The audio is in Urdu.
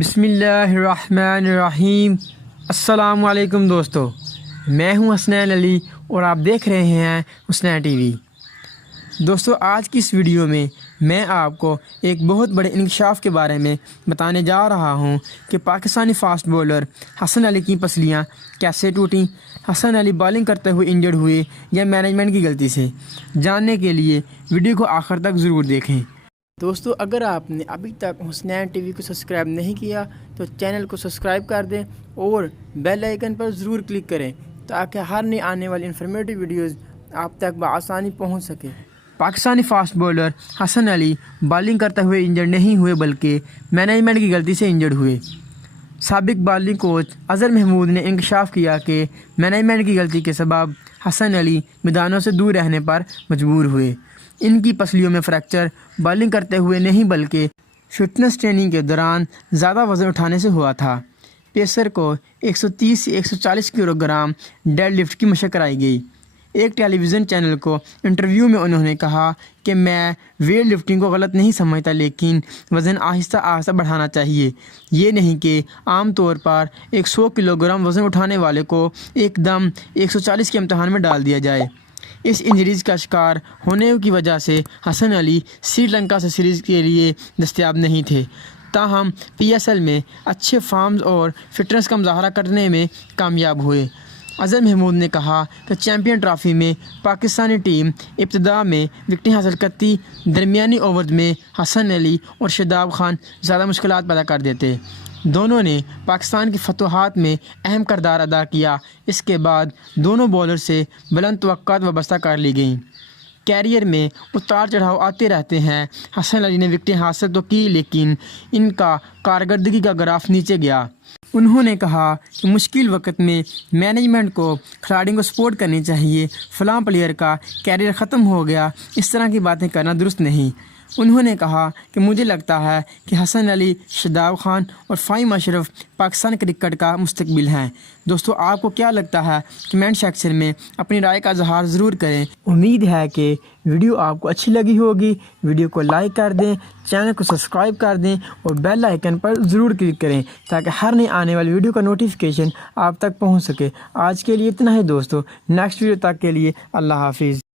بسم اللہ الرحمن الرحیم۔ السلام علیکم دوستو، میں ہوں حسنین علی اور آپ دیکھ رہے ہیں حسنین ٹی وی۔ دوستو، آج کی اس ویڈیو میں میں آپ کو ایک بہت بڑے انکشاف کے بارے میں بتانے جا رہا ہوں کہ پاکستانی فاسٹ بولر حسن علی کی پسلیاں کیسے ٹوٹیں، حسن علی بالنگ کرتے ہوئے انجرڈ ہوئے یا مینجمنٹ کی غلطی سے۔ جاننے کے لیے ویڈیو کو آخر تک ضرور دیکھیں۔ دوستو، اگر آپ نے ابھی تک حسنین ٹی وی کو سبسکرائب نہیں کیا تو چینل کو سبسکرائب کر دیں اور بیل آئیکن پر ضرور کلک کریں تاکہ ہر نئی آنے والی انفارمیٹیو ویڈیوز آپ تک بآسانی پہنچ سکے۔ Pakistani fast bowler Hasan Ali bowling کرتے ہوئے انجرڈ نہیں ہوئے بلکہ مینجمنٹ کی غلطی سے انجرڈ ہوئے۔ سابق بالنگ کوچ اظہر محمود نے انکشاف کیا کہ مینجمنٹ کی غلطی کے سبب حسن علی میدانوں سے دور رہنے پر مجبور ہوئے۔ ان کی پسلیوں میں فریکچر بالنگ کرتے ہوئے نہیں بلکہ فٹنس ٹریننگ کے دوران زیادہ وزن اٹھانے سے ہوا تھا۔ پیسر کو 130 سے 140 کلو گرام ڈیڈ لفٹ کی مشق کرائی گئی۔ ایک ٹیلی ویژن چینل کو انٹرویو میں انہوں نے کہا کہ میں ویٹ لفٹنگ کو غلط نہیں سمجھتا، لیکن وزن آہستہ آہستہ بڑھانا چاہیے۔ یہ نہیں کہ عام طور پر ایک 100 کلو گرام وزن اٹھانے والے کو ایک دم 140 کے امتحان میں ڈال دیا جائے۔ اس انجریز کا شکار ہونے کی وجہ سے حسن علی سری لنکا سے سیریز کے لیے دستیاب نہیں تھے، تاہم PSL میں اچھے فارمز اور فٹنس کا مظاہرہ کرنے میں کامیاب ہوئے۔ اظہر محمود نے کہا کہ چیمپئن ٹرافی میں پاکستانی ٹیم ابتدا میں وکٹیں حاصل کرتی، درمیانی اوورز میں حسن علی اور شاداب خان زیادہ مشکلات پیدا کر دیتے۔ دونوں نے پاکستان کی فتوحات میں اہم کردار ادا کیا۔ اس کے بعد دونوں بولر سے بلند توقعات وابستہ کر لی گئیں۔ کیریئر میں اتار چڑھاؤ آتے رہتے ہیں۔ حسن علی نے وکٹیں حاصل تو کی لیکن ان کا کارکردگی کا گراف نیچے گیا۔ انہوں نے کہا کہ مشکل وقت میں مینجمنٹ کو کھلاڑیوں کو سپورٹ کرنی چاہیے۔ فلاں پلیئر کا کیریئر ختم ہو گیا، اس طرح کی باتیں کرنا درست نہیں۔ انہوں نے کہا کہ مجھے لگتا ہے کہ حسن علی، شاداب خان اور فہیم اشرف پاکستان کرکٹ کا مستقبل ہیں۔ دوستو، آپ کو کیا لگتا ہے؟ کمنٹ سیکشن میں اپنی رائے کا اظہار ضرور کریں۔ امید ہے کہ ویڈیو آپ کو اچھی لگی ہوگی۔ ویڈیو کو لائک کر دیں، چینل کو سبسکرائب کر دیں اور بیل آئیکن پر ضرور کلک کریں تاکہ ہر نئی آنے والی ویڈیو کا نوٹیفیکیشن آپ تک پہنچ سکے۔ آج کے لیے اتنا ہی دوستو، نیکسٹ ویڈیو تک کے لیے اللہ حافظ۔